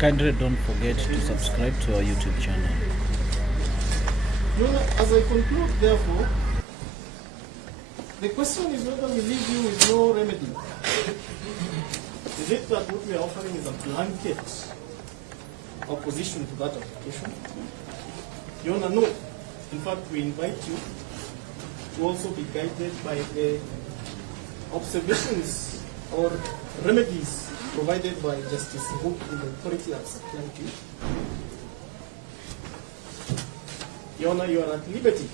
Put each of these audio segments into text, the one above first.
Kindly don't forget to subscribe to our YouTube channel. As I conclude, therefore, the question is whether we leave you with no remedy. Is it that what we are offering is a blanket opposition to that application? Your Honor, no. In fact, we invite you to also be guided by the observations or remedies provided by Justice Hook in the Authority of Security. Your Honor, you are at liberty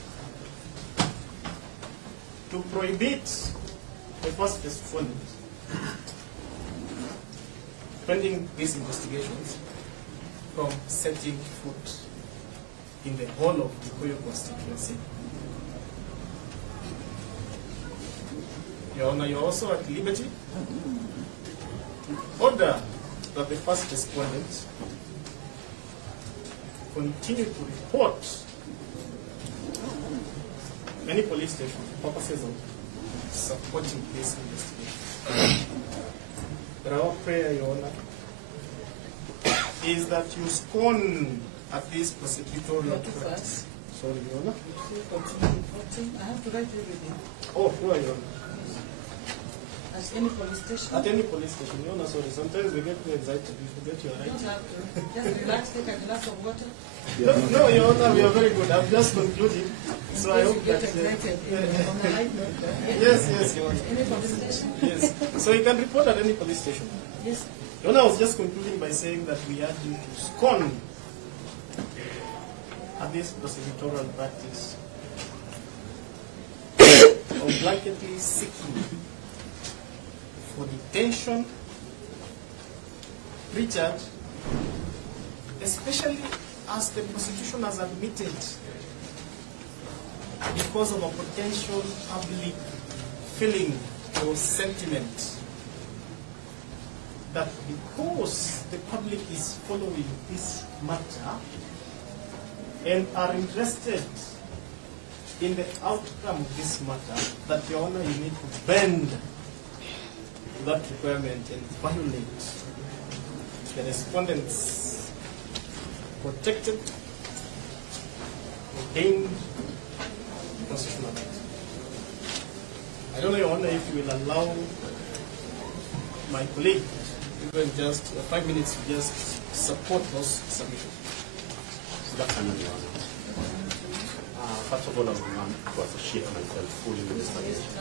to prohibit the first respondent, pending these investigations, from setting foot in the whole of the Koyo constituency. Your Honor, you are also at liberty to order that the first respondent continue to report any police station for purposes of supporting this investigation. Our prayer, Your Honor, is that you scorn at this prosecutorial practice. Sorry, Your Honor. I have to write everything. Oh, sure, Your Honor. At any police station? At any police station, Your Honor, sorry. Sometimes we get too excited, we forget your right. You don't have to. Just relax, take a glass of water. No, Your Honor, we are very good. I've just concluded. So I hope get that... excited on the high note. Yes, Your Honor. Any police station? Yes. So you can report at any police station. Yes. Your Honor, I was just concluding by saying that we urge you to scorn at this prosecutorial practice of blanketly seeking for detention, Richard, especially as the prosecution has admitted, because of a potential public feeling or sentiment that because the public is following this matter and are interested in the outcome of this matter, that, Your Honor, you need to bend that requirement and violate the respondents' protected, ordained constitutional rights. I don't know, Your Honor, if you will allow my colleague even just 5 minutes to just support those submissions. Good afternoon, Your Honor. First of all, I would want to associate myself fully with the submission.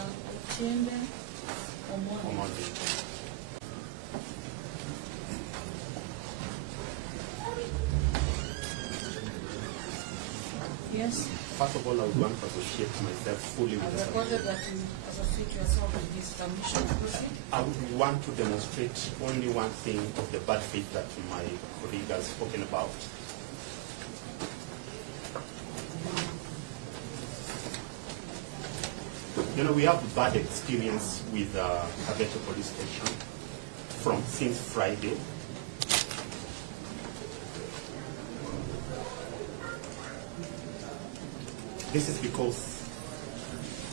Yes. First of all, I would want to associate myself fully with the I've recorded submission. that you associate yourself with this submission. Proceed. I would want to demonstrate only one thing of the bad faith that my colleague has spoken about. You know, we have bad experience with Kabeto police station since Friday. This is because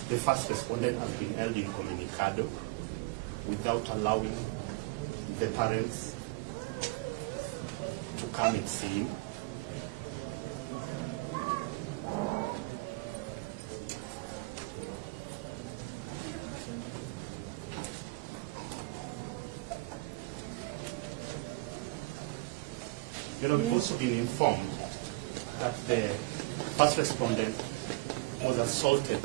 the first respondent has been held incommunicado without allowing the parents to come and see him. You know, we've also been informed that the first respondent was assaulted.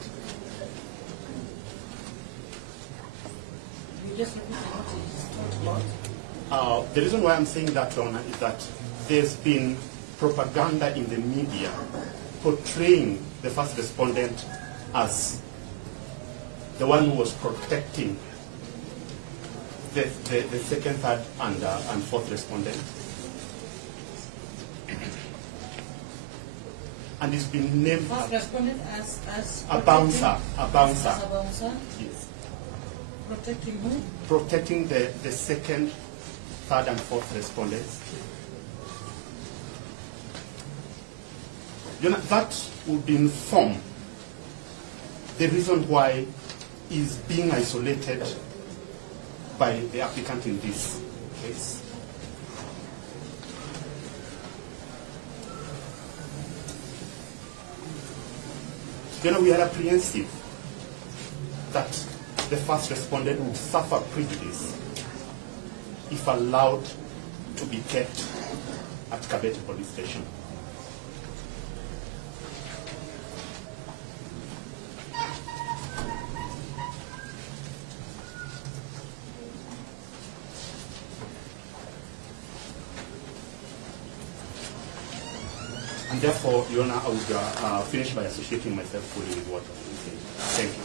You just repeat what it's about. The reason why I'm saying that, Your Honor, is that there's been propaganda in the media portraying the first respondent as the one who was protecting the second, third, and fourth respondent. And it's been named First respondent as a bouncer. As a bouncer? Yes. Protecting who? Protecting the second, third, and fourth respondents. You know, that would inform the reason why he's being isolated by the applicant in this case. we are apprehensive that the first respondent will suffer prejudice if allowed to be kept at Kabete police station. And therefore, Your Honor, I would finish by associating myself fully with what I'm saying. Thank you.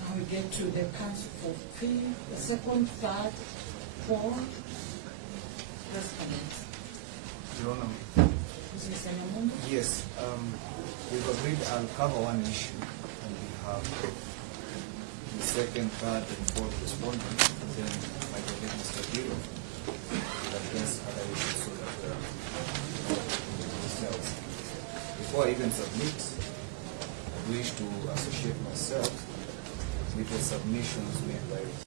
Now we get to the counsel for the second, third, fourth respondents. Your Honor. Mr. Nyamundo? Yes, we've agreed I'll cover one issue on behalf of the second, third, and fourth respondent, and then I will get Mr. Giro to address other issues so that themselves. Before I even submit, I wish to associate myself with the submissions made by the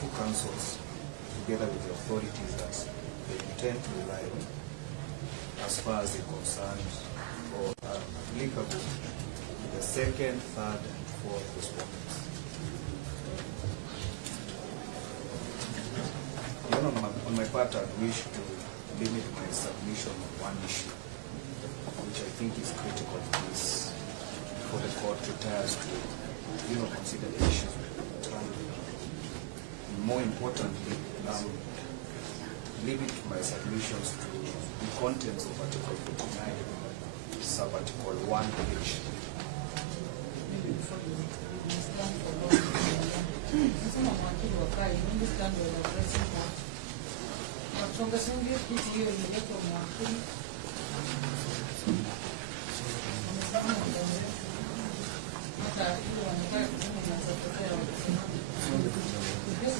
two councils together with the authorities that they intend to rely on as far as they're concerned or are applicable to the second, third, and fourth respondents. On my part, I wish to limit my submission on one issue, which I think is critical to this, for the court retires to, consider the issues at hand. More importantly, limit my submissions to the contents of Article 49, sub-Article 1H.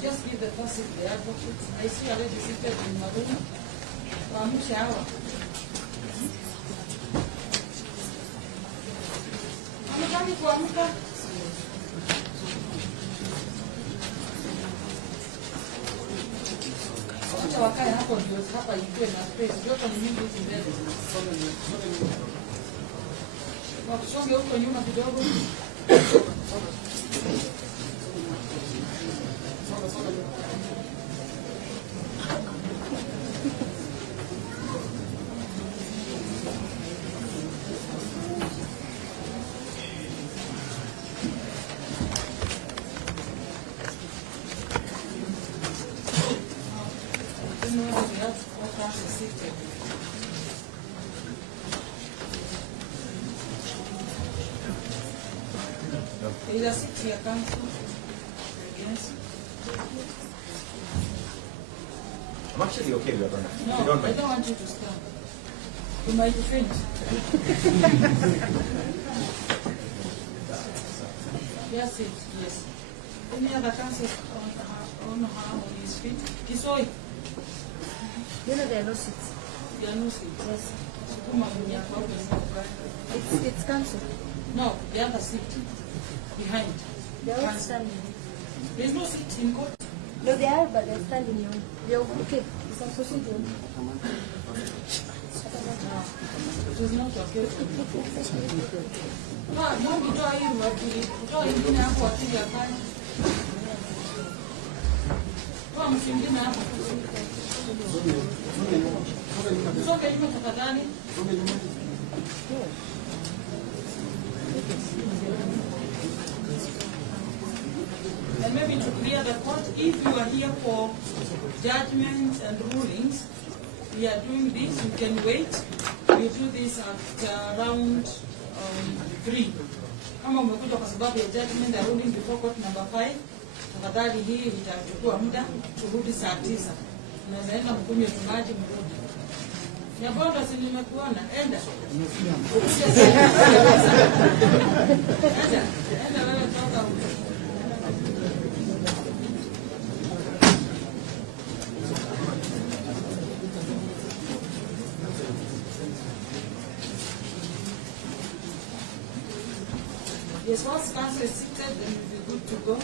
Just give the person the advocate. I see already seated in my room. I'm shower. I'm kuamka. Wacha wakae hapo ndio hapa ikiwe na space. Joto ni mingi huko mbele. Wakusonge huko nyuma kidogo. Is a 6-year council? Yes. I'm actually okay with that. No, You don't I mind. don't want you to stand. You might faint. Yes, it, yes. Any other council on how on his feet? Kisoi? You know there are no seats. There are no seats. Yes. It's council. No, the other seat. Behind. They're all standing. There's no seat in court. No, they are, but they're standing. They're okay. It's a procedure. It is not okay. No, kutoa hii wakili. Kutoa ingine hapo wakili afanye. Toa msingine hapo. Soke nyuma tafadhali. And maybe to clear the court, if you are here for judgments and rulings, we are doing this, you can wait. You do this at round 3. Kama umekuja kwa sababu ya judgment and ruling before court number 5, tafadhali hii itachukua muda, turudi saa 9. Unaweza enda mkunywe maji mrudi. Nyabondo si nimekuona, enda. Enda wewe toka huko. Yes, once council is seated, then you'll be good to go.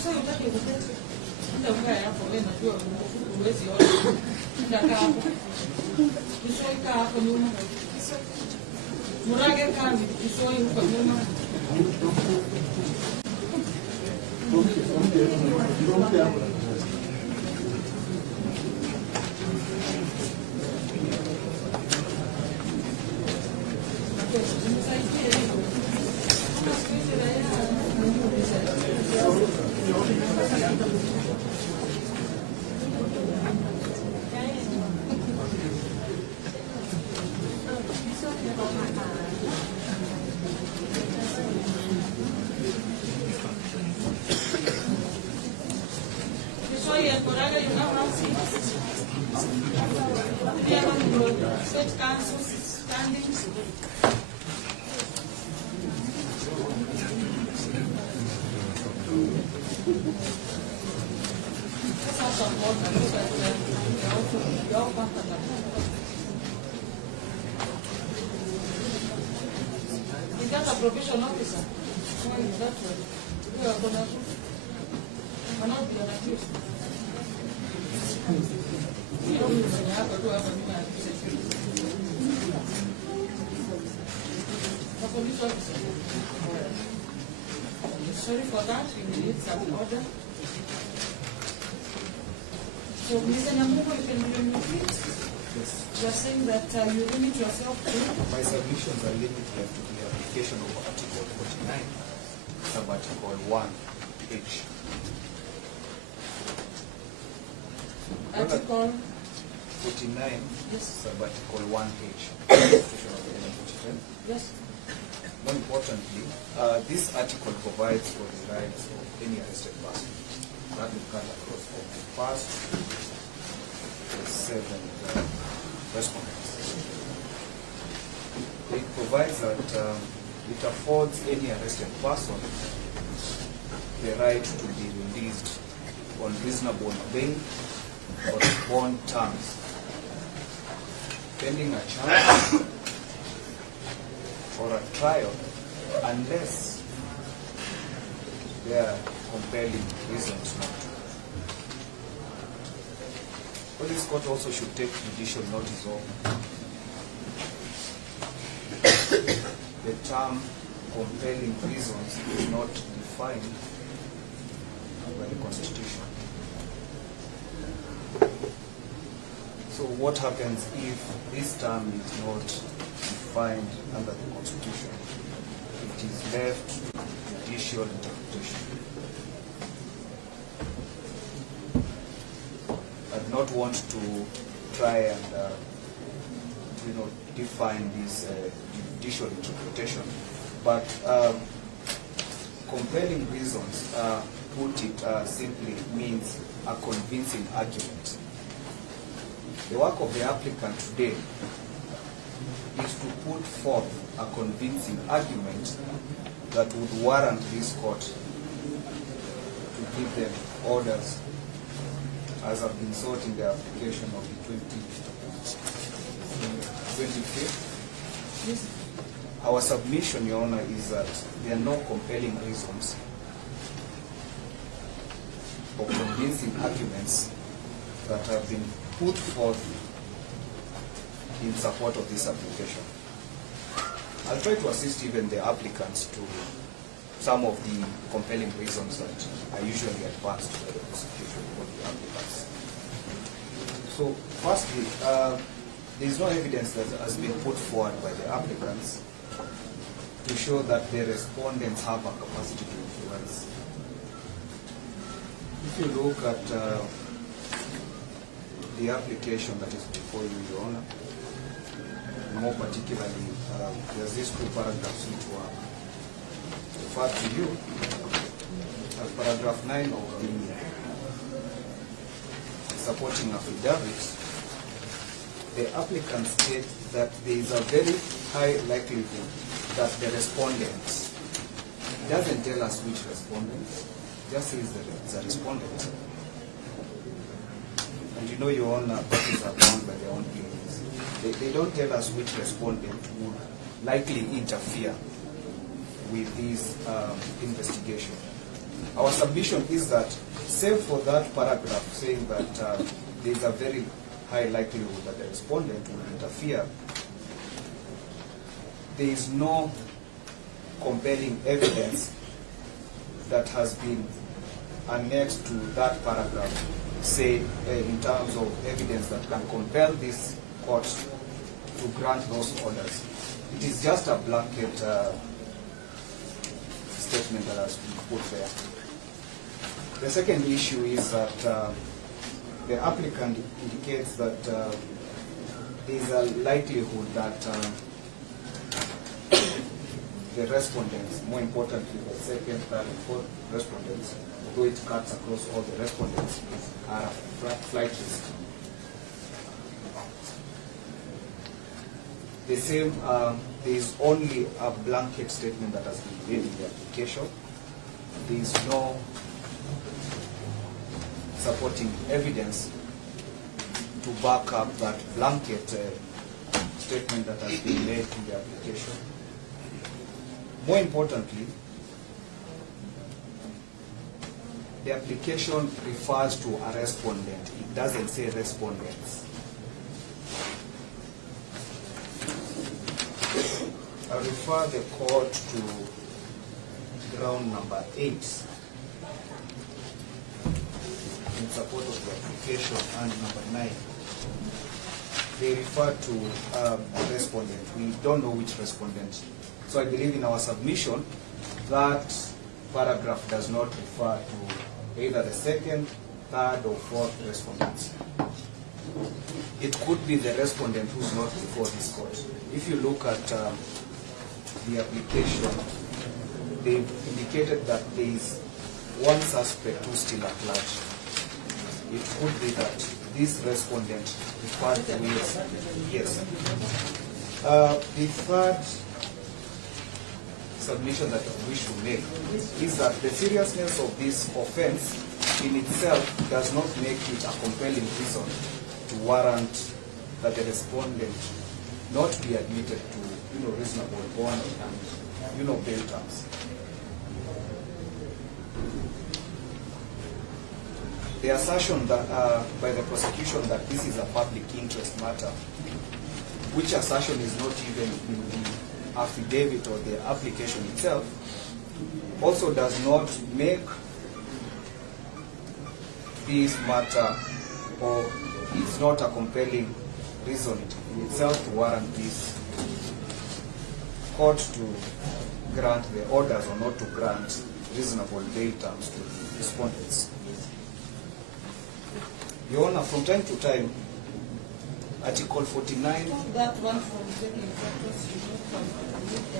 So you take your Nitakuwa hapo wewe najua huwezi ona. Nitakaa hapo. Nishoika hapo nyuma. Murage kambi kisoi huko nyuma. State council standings. Is that a probation officer? Why is that one? You are going to cannot be accused. Police officer. Sorry for that, we need some order. So, Mr. Namuko, you can repeat? Yes. You are saying that you limit yourself to? My submissions are limited to the application of Article 49, sub-article 1H. Article 49, yes. sub-article 1H. Yes. More importantly, this article provides for the rights of any arrested person. That will cut across from the first to 7 respondents. It provides that it affords any arrested person the right to be released on reasonable bail or bond terms, pending a charge or a trial, unless there are compelling reasons not to. Police court also should take judicial notice of the term compelling reasons is not defined by the Constitution. So what happens if this term is not defined under the Constitution? It is left to judicial interpretation. I do not want to try and define this judicial interpretation, but compelling reasons, put it simply, means a convincing argument. The work of the applicant today is to put forth a convincing argument that would warrant this court to give them orders as have been sought in the application of the 25th. Our submission, Your Honor, is that there are no compelling reasons or convincing arguments that have been put forth in support of this application. I'll try to assist even the applicants to some of the compelling reasons that are usually advanced by the prosecution for the applicants. So, firstly, there is no evidence that has been put forward by the applicants to show that the respondents have a capacity to influence. If you look at the application that is before you, Your Honor, more particularly, there's these 2 paragraphs which were referred to you as paragraph 9 of the supporting affidavit. The applicant states that there is a very high likelihood that the respondents, doesn't tell us which respondents, just says that it's a respondent. And you know, Your Honor, parties are bound by their own pleadings. They don't tell us which respondent would likely interfere with this investigation. Our submission is that Save for that paragraph saying that there is a very high likelihood that the respondent will interfere, there is no compelling evidence that has been annexed to that paragraph, say in terms of evidence that can compel this court to grant those orders. It is just a blanket statement that has been put there. The second issue is that the applicant indicates that there is a likelihood that the respondents, more importantly the second, third, and fourth respondents, although it cuts across all the respondents, are a flight risk. The same, there is only a blanket statement that has been made in the application. There is no supporting evidence to back up that blanket statement that has been made in the application. More importantly, the application refers to a respondent. It doesn't say respondents. I refer the court to ground number 8 in support of the application, and number 9. They refer to a respondent. We don't know which respondent. So I believe in our submission that paragraph does not refer to either the second, third, or fourth respondents. It could be the respondent who's not before this court. If you look at the application, they've indicated that there is one suspect who's still at large. It could be that this respondent referred to yes. The third submission that we should make is that the seriousness of this offense in itself does not make it a compelling reason to warrant that the respondent not be admitted to reasonable bond and bail terms. The assertion that by the prosecution that this is a public interest matter, which assertion is not even in the affidavit or the application itself, also does not make this matter, or it's not a compelling reason in itself to warrant this court to grant the orders or not to grant reasonable bail terms to respondents. Your Honor, from time to time, Article 49. That one from taking photos, from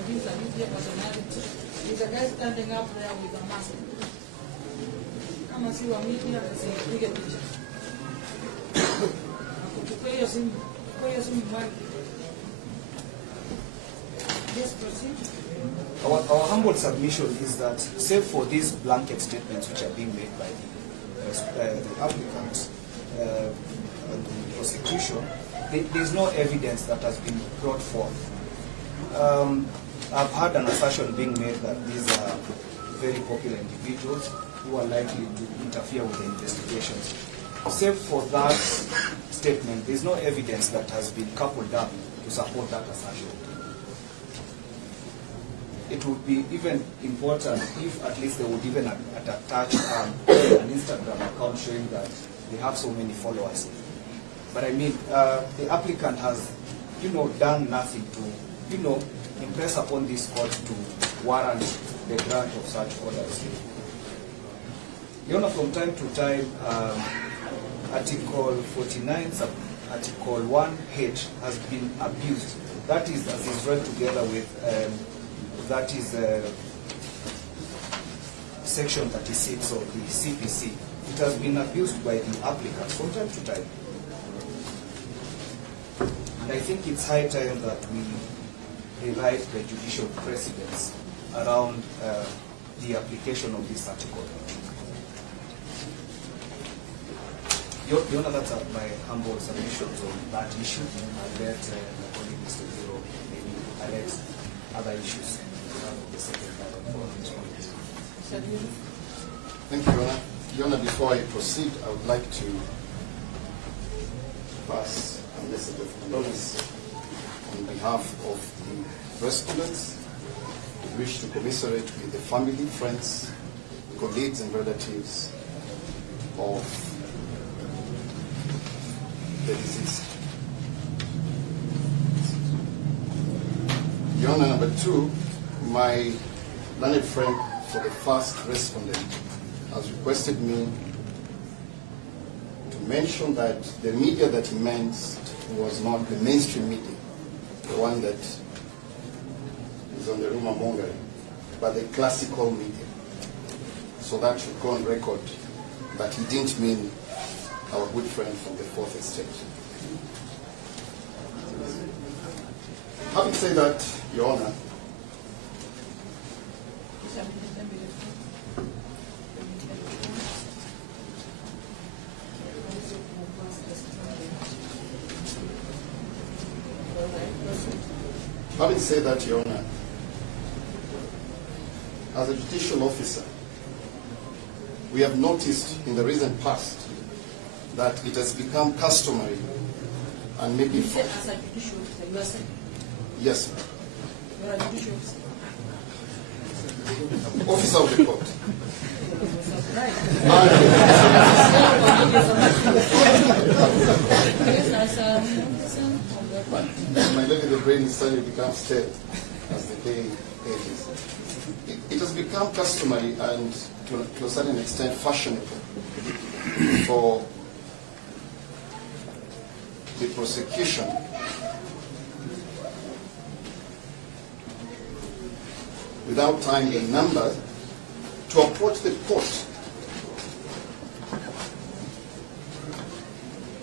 his personality. There's a guy standing up there with a mask. Come and see what media and say, we get picture. Yes, proceed. Our humble submission is that, save for these blanket statements which are being made by the applicant and the prosecution, there is no evidence that has been brought forth. I've heard an assertion being made that these are very popular individuals who are likely to interfere with the investigations. Save for that statement, there is no evidence that has been coupled up to support that assertion. It would be even important if at least they would even attach an Instagram account showing that they have so many followers. But I mean, the applicant has, done nothing to, impress upon this court to warrant the grant of such orders. From time to time, Article 49, Article 1H has been abused. That is, as is read together with, that is Section 36 of the CPC. It has been abused by the applicants from time to time. And I think it's high time that we rewrite the judicial precedents around the application of this article. Your Honor, that's my humble submissions on that issue. I'll let my colleague Mr. Zero maybe highlight other issues of the second part of the response. Thank you, Your Honor. Your Honor, before I proceed, I would like to pass a message of condolence on behalf of the respondents. We wish to commiserate with the family, friends, colleagues, and relatives of the deceased. Your Honor, number two, my learned friend for the first respondent has requested me to mention that the media that he meant was not the mainstream media, the one that is on the rumor mongering, but the classical media. So that should go on record that he didn't mean our good friend from the Fourth Estate. Having said that, Your Honor, having said that, Your Honor, as a judicial officer, we have noticed in the recent past that it has become customary and maybe... You said as a judicial officer, you are saying? Yes, ma'am. You are a judicial officer. Officer of the court. My lady, the brain is starting to become stale as the day ages. It has become customary and to a certain extent fashionable for the prosecution without time in numbers to approach the court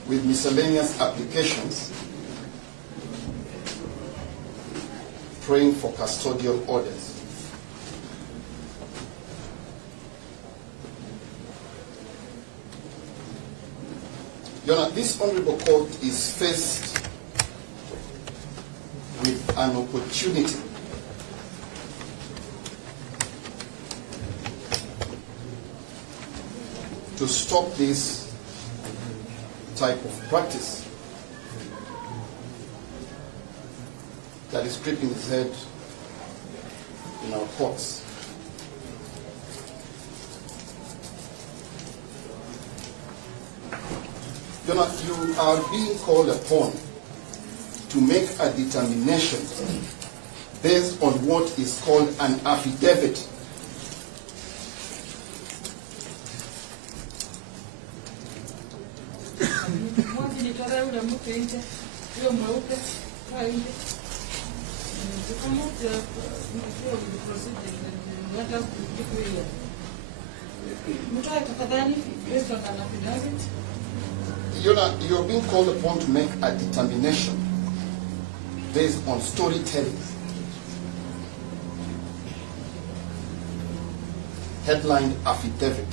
with miscellaneous applications praying for custodial orders. Your Honor, this honorable court is faced with an opportunity to stop this type of practice that is creeping its head in our courts. Your Honor, you are being called upon to make a determination based on what is called an affidavit. You're being called upon to make a determination based on storytelling. Headlined affidavit.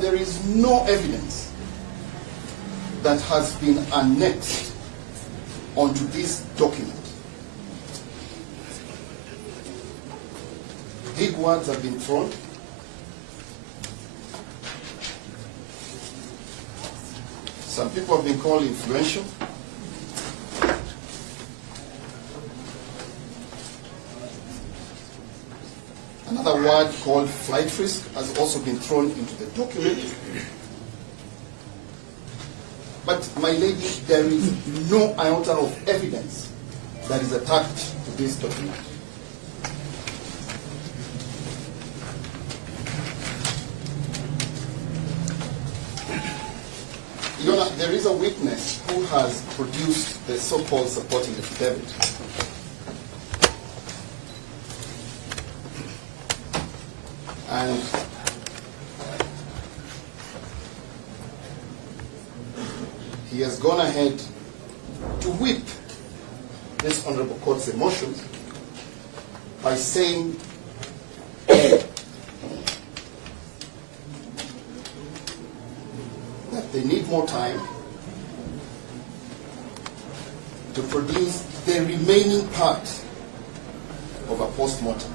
There is no evidence that has been annexed onto this document. Big words have been thrown. Some people have been called influential. Another word called flight risk has also been thrown into the document. But, my lady, there is no iota of evidence that is attached to this document. Your Honor, there is a witness who has produced the so-called supporting affidavit. And he has gone ahead to whip this honorable court's emotions by saying that they need more time to produce the remaining part of a post-mortem.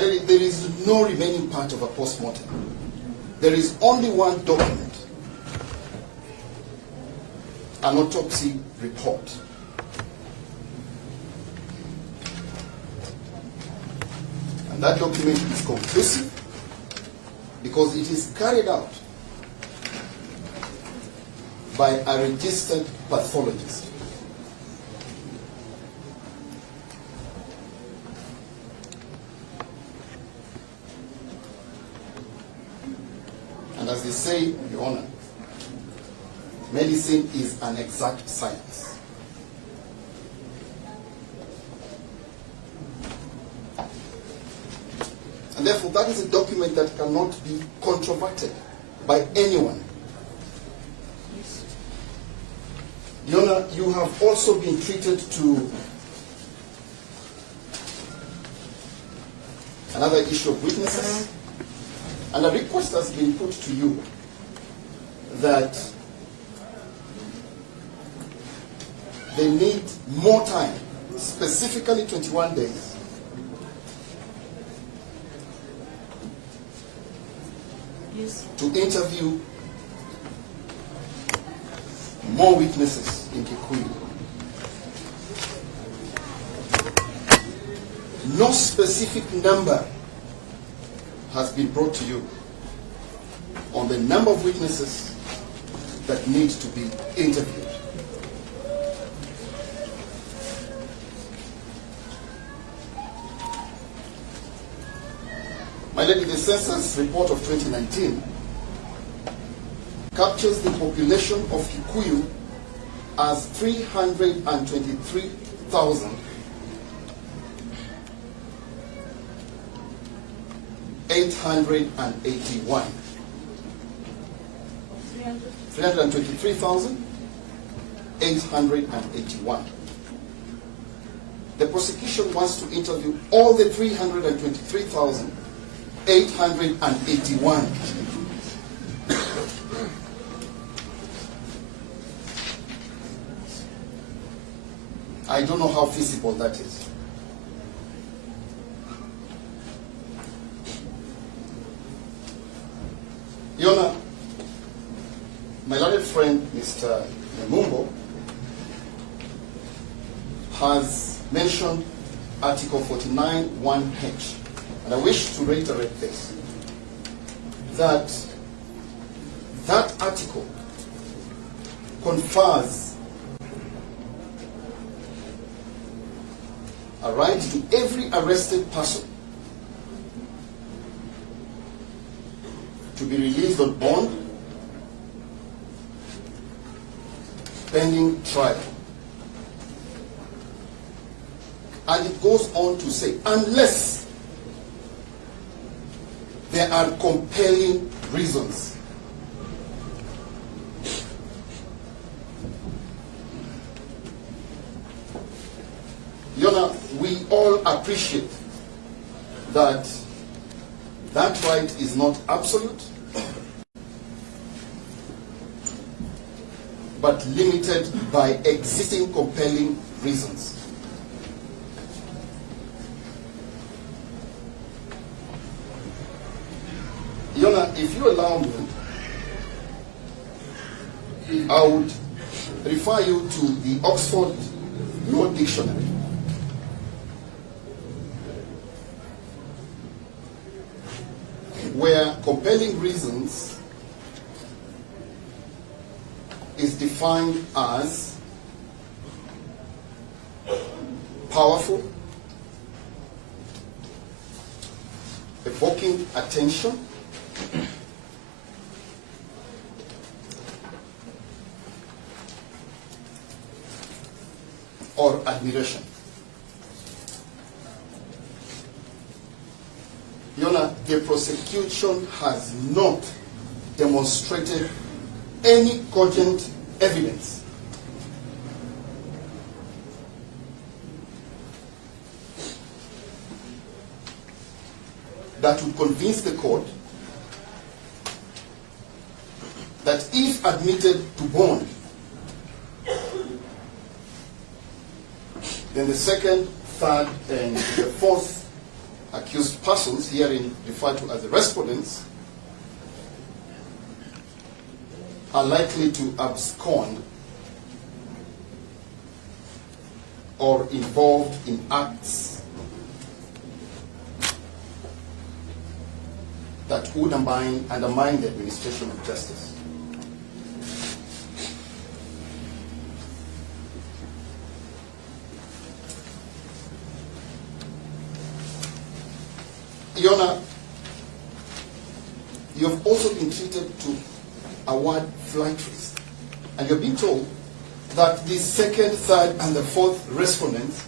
My lady, there is no remaining part of a post-mortem. There is only one document, an autopsy report. And that document is conclusive because it is carried out by a registered pathologist. And as they say, Your Honor, medicine is an exact science. And therefore, that is a document that cannot be controverted by anyone. Your Honor, you have also been treated to another issue of witnesses, and a request has been put to you that they need more time, specifically 21 days, to interview more witnesses in Kikuyu. No specific number has been brought to you on the number of witnesses that need to be interviewed. My lady, the census report of 2019 captures the population of Kikuyu as 323,881. 323,881. The prosecution wants to interview all the 323,881. I don't know how feasible that is. Your Honor, my learned friend, Mr. Nemumbo, has mentioned Article 49(1)H, and I wish to reiterate this, that article confers a right to every arrested person to be released on bond pending trial. And it goes on to say, unless there are compelling reasons. Your Honor, we all appreciate that that right is not absolute, but limited by existing compelling reasons. Your Honor, if you allow me, I would refer you to the Oxford Law Dictionary, where compelling reasons is defined as powerful, evoking attention, or admiration. Your Honor, the prosecution has not demonstrated any cogent evidence that would convince the court that if admitted to bond, then the second, third, and the fourth accused persons, herein referred to as the respondents, are likely to abscond or involved in acts that would undermine the administration of justice. Your Honor, you have also been treated to award flight risk, and you've been told that the second, third, and the fourth respondents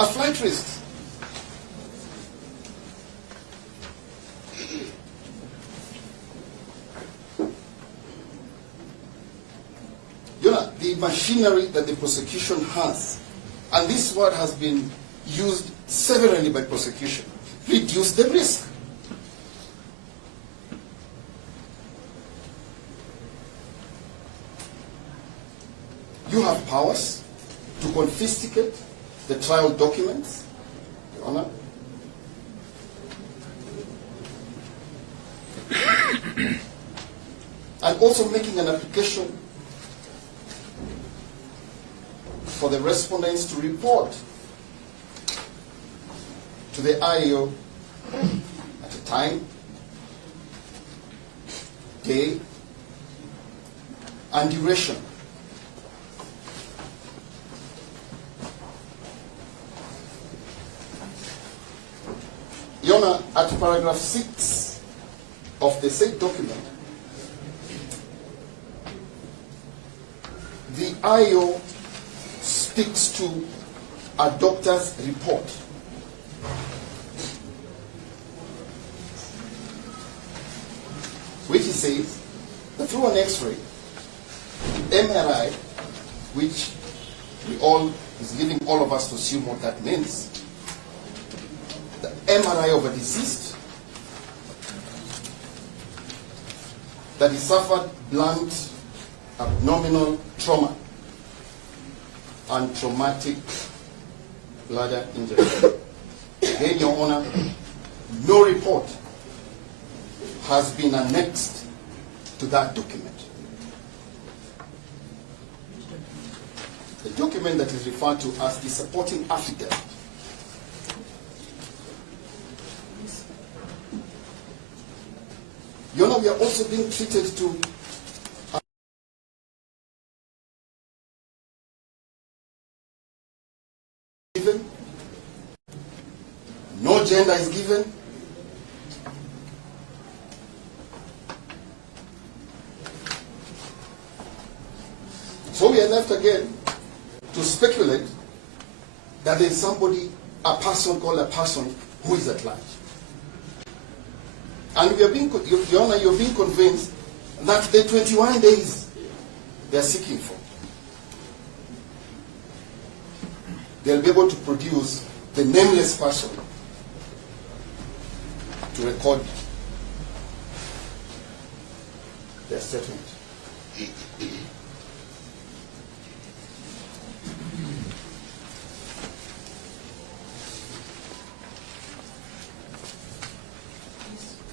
are flight risks. Your Honor, the machinery that the prosecution has, and this word has been used severally by prosecution, reduce the risk. You have powers to confiscate the trial documents, Your Honor. And also making an application for the respondents to report to the IAO at a time, day, and duration. Your Honor, at paragraph 6 of the said document, the IAO speaks to a doctor's report. Which he says that through an X-ray, MRI, which is leaving all of us to assume what that means, the MRI of a deceased that he suffered blunt abdominal trauma and traumatic bladder injury. Again, Your Honor, no report has been annexed to that document. The document that is referred to as the supporting affidavit. Your Honor, we are also being treated to given. No gender is given. So we are left again to speculate that there is somebody, a person called a person, who is at large. And we are being, Your Honor, you're being convinced that the 21 days they are seeking for, they'll be able to produce the nameless person to record their statement.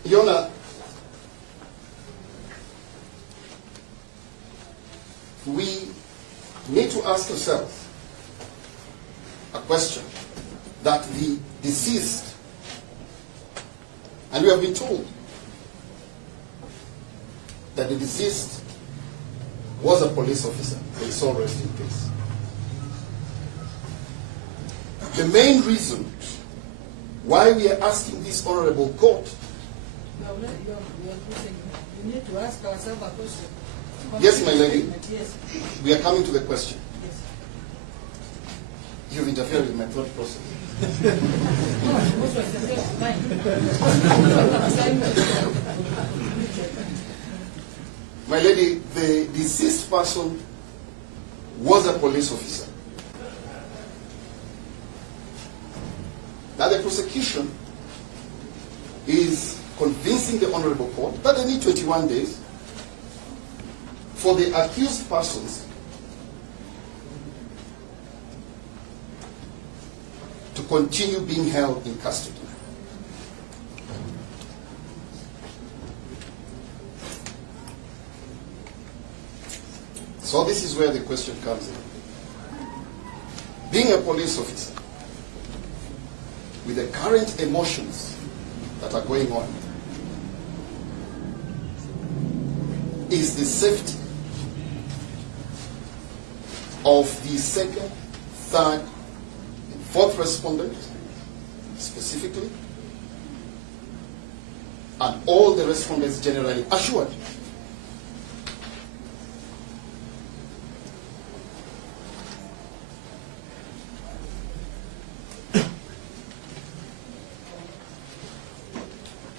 Your Honor, we need to ask ourselves a question that the deceased, and we have been told that the deceased was a police officer. May his soul rest in peace. The main reason why we are asking this honorable court, we need to ask ourselves a question. Yes, my lady. Yes. We are coming to the question. Yes. You've interfered with my thought process. My lady, the deceased person was a police officer. Now the prosecution is convincing the honorable court that they need 21 days for the accused persons to continue being held in custody. So this is where the question comes in. Being a police officer, with the current emotions that are going on, is the safety of the second, third, and fourth respondent, specifically, and all the respondents generally assured?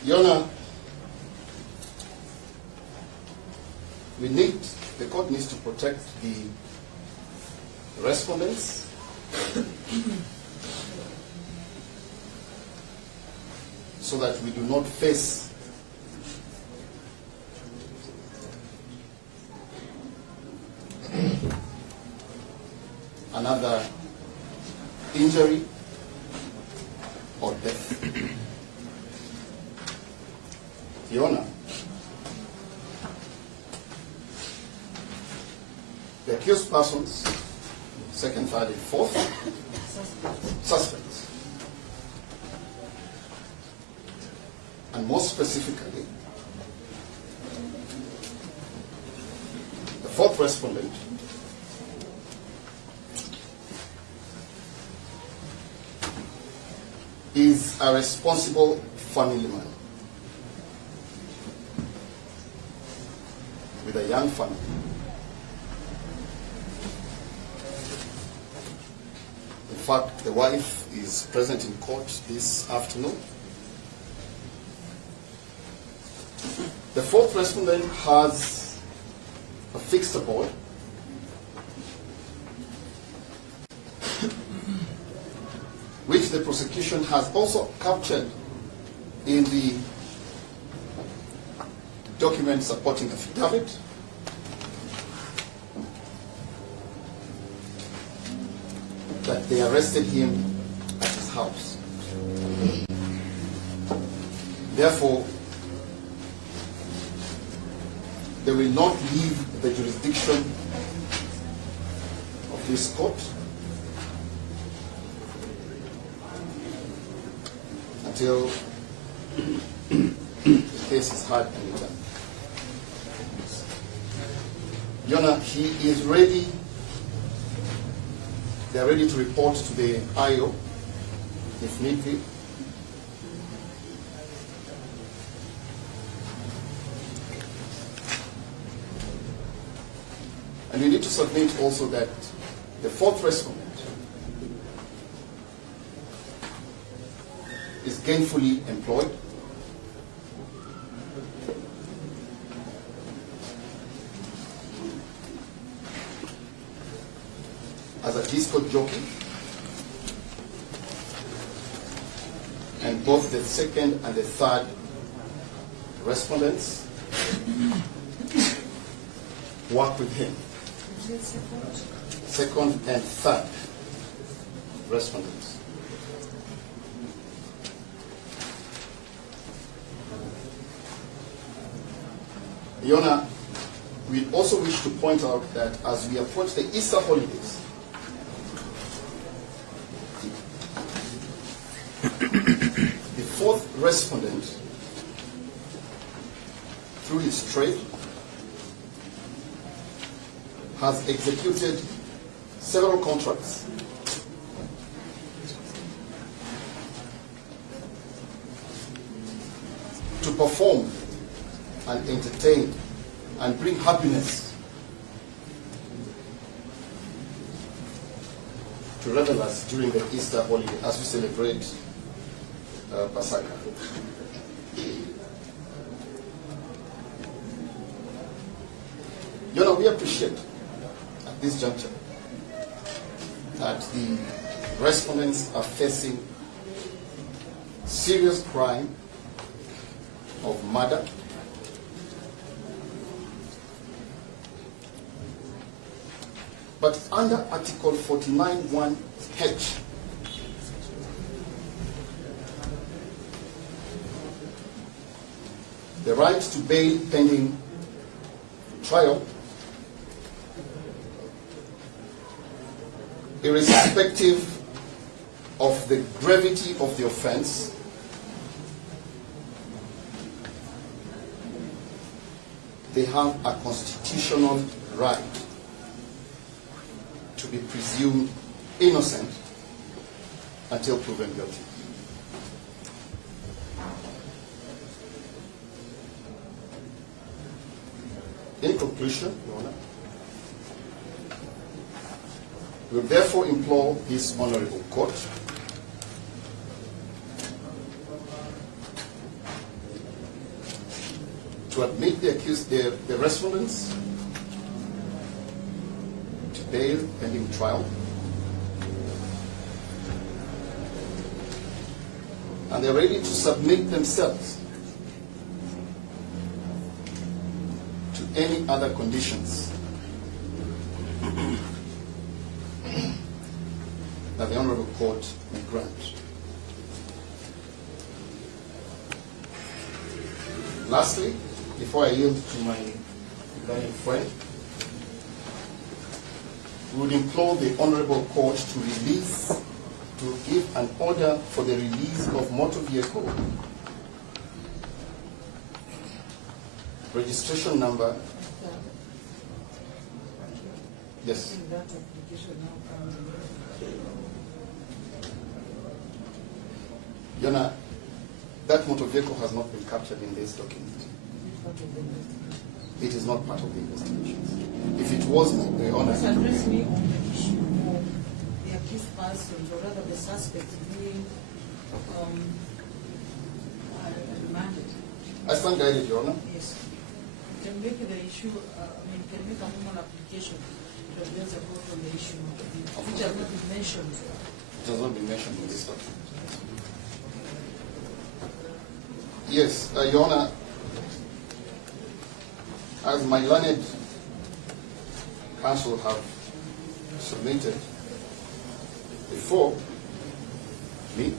Your Honor, the court needs to protect the respondents so that we do not face another injury or death. Your Honor, the accused persons, second, third, and fourth, suspects, and more specifically, the fourth respondent, is a responsible family man with a young family. In fact, the wife is present in court this afternoon. The fourth respondent has a fixed abode which the prosecution has also captured in the document supporting the affidavit. That they arrested him at his house. Therefore, they will not leave the jurisdiction of this court until the case is heard and returned. Your Honor, he is ready. They are ready to report to the IO if need be. And we need to submit also that the fourth respondent is gainfully employed, as a disco jockey, and both the second and the third respondents work with him. Second and third respondents. Your Honor, we also wish to point out that as we approach the Easter holidays, the fourth respondent, through his trade, has executed several contracts to perform and entertain and bring happiness to revelers during the Easter holiday as we celebrate Passover. You know, we appreciate at this juncture that the respondents are facing serious crime of murder, but under Article 49(1)(h), the right to bail pending trial irrespective of the gravity of the offense, they have a constitutional right to be presumed innocent until proven guilty. In conclusion, Your Honor, we therefore implore this honorable court to admit the accused, the respondents to bail pending trial, and they're ready to submit themselves to any other conditions that the honorable court may grant. Lastly, before I yield to my learned friend, we would implore the honorable court to give an order for the release of motor vehicle registration number. Yes. Your Honor, that motor vehicle has not been captured in this document. It is not part of the investigation. If it was, Your Honor, address me on the issue of the accused persons, or rather the suspect being remanded. I stand guided, Your Honor. Yes. You can make the issue, can make a formal application to address a court on the issue which has not been mentioned. It has not been mentioned in this document. Yes, Your Honor, as my learned counsel have submitted before me,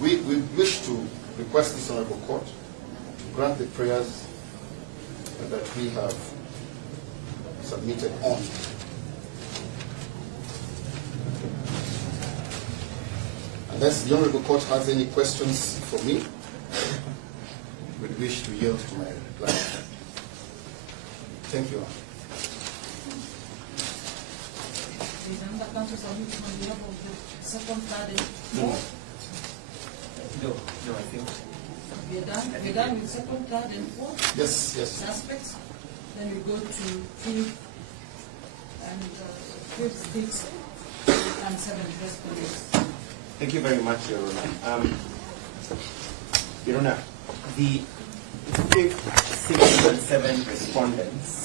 we wish to request this honorable court to grant the prayers that we have submitted on. Unless the honorable court has any questions for me, we wish to yield to my reply. Thank you. Is another counsel submitting on behalf of the second, third, and fourth? No, I think. We're done with second, third, and fourth? Yes, yes. Suspects. Then we go to fifth and fifth, sixth, and seventh respondents. Thank you very much, Your Honor. Your Honor, the fifth, sixth, and seventh respondents.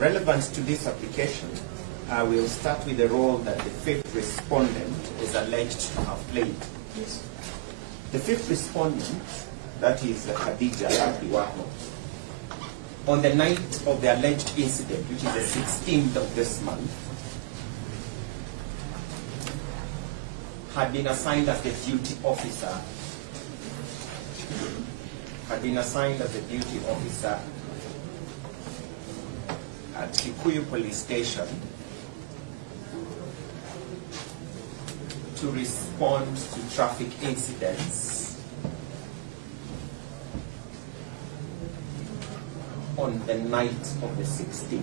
Relevant to this application, I will start with the role that the fifth respondent is alleged to have played. Yes. The fifth respondent, that is Khadija Abdiwako, on the night of the alleged incident, which is the 16th of this month, had been assigned as the duty officer at Kikuyu Police Station to respond to traffic incidents on the night of the 16th.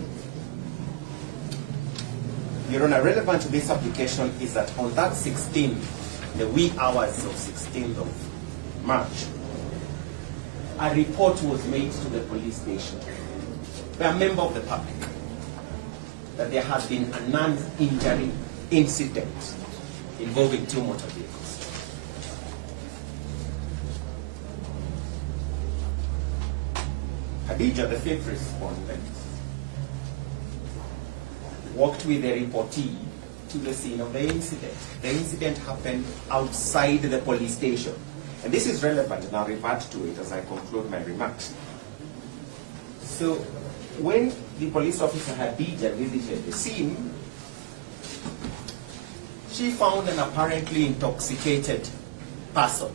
Your Honor, relevant to this application is that on that 16th, the wee hours of 16th of March, a report was made to the police station by a member of the public that there has been a non-injury incident involving two motor vehicles. Khadija, the fifth respondent, walked with the reportee to the scene of the incident. The incident happened outside the police station. And this is relevant, and I'll revert to it as I conclude my remarks. So, when the police officer Hadija visited the scene, she found an apparently intoxicated person,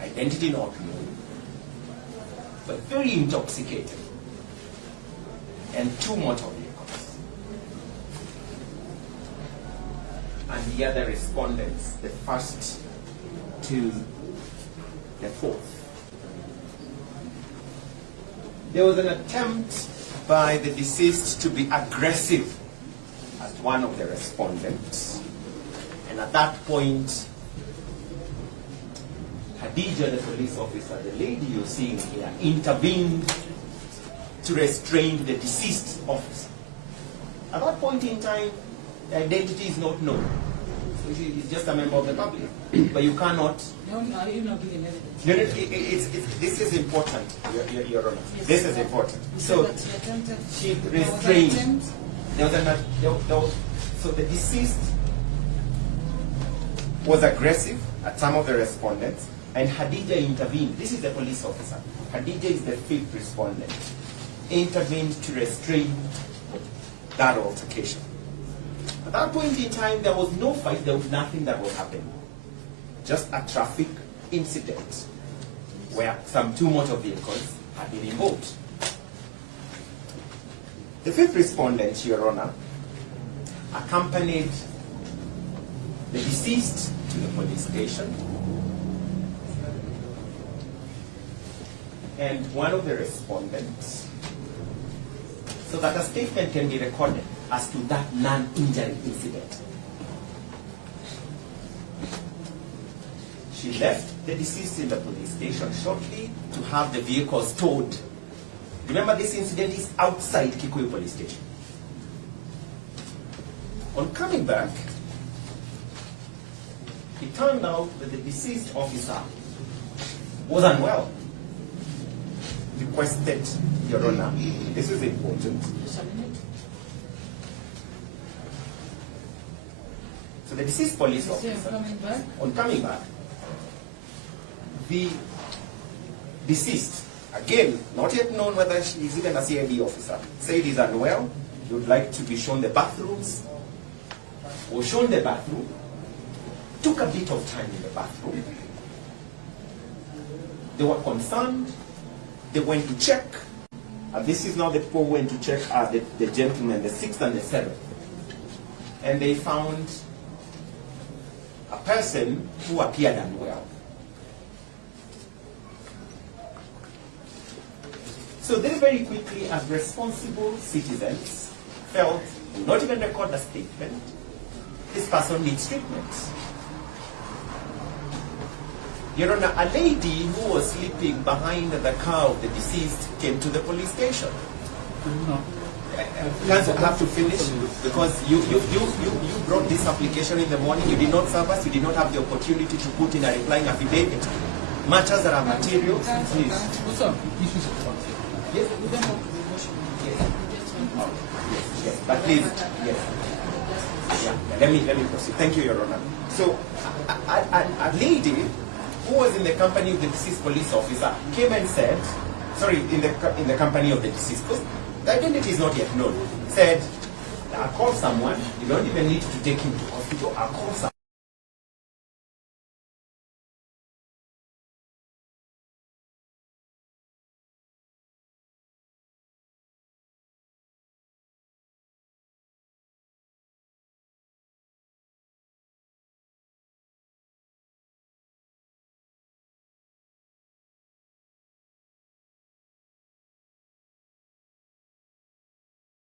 identity not known, but very intoxicated, and 2 motor vehicles. And the other respondents, the first to the fourth. There was an attempt by the deceased to be aggressive at one of the respondents. And at that point, Hadija, the police officer, the lady you're seeing here, intervened to restrain the deceased officer. At that point in time, the identity is not known. So she is just a member of the public. But you cannot... No, you're not giving evidence. No, this is important, Your Honor. Yes, this is important. So she There restrained. So the deceased was aggressive at some of the respondents, and Hadija intervened. This is the police officer. Hadija is the 5th respondent. Intervened to restrain that altercation. At that point in time, there was no fight, there was nothing that was happening. Just a traffic incident where some 2 motor vehicles had been involved. The 5th respondent, Your Honor, accompanied the deceased to the police station, and one of the respondents, so that a statement can be recorded as to that non-injury incident. She left the deceased in the police station shortly to have the vehicles towed. Remember, this incident is outside Kikuyu police station. On coming back, it turned out that the deceased officer was unwell. Requested, Your Honor, this is important. So the deceased police officer, on coming back, the deceased, again, not yet known whether she is even a CID officer, said he's unwell, he would like to be shown the bathrooms, or shown the bathroom, took a bit of time in the bathroom. They were concerned, they went to check, and this is now the people who went to check are the gentlemen, the 6th and the 7th. And they found a person who appeared unwell. So they very quickly, as responsible citizens, felt, do not even record a statement, this person needs treatment. Your Honor, a lady who was sleeping behind the car of the deceased came to the police station. No. Counsel, I have to finish because you brought this application in the morning, you did not serve us, you did not have the opportunity to put in a replying affidavit. Matters that are material, please. What's up? Issues of Yes. Yes. But please, yes. Yeah. Let me proceed. Thank you, Your Honor. So, a lady who was in the company of the deceased police officer came and said, sorry, in the company of the deceased, because the identity is not yet known, said, I'll call someone, you don't even need to take him to hospital, I'll call someone.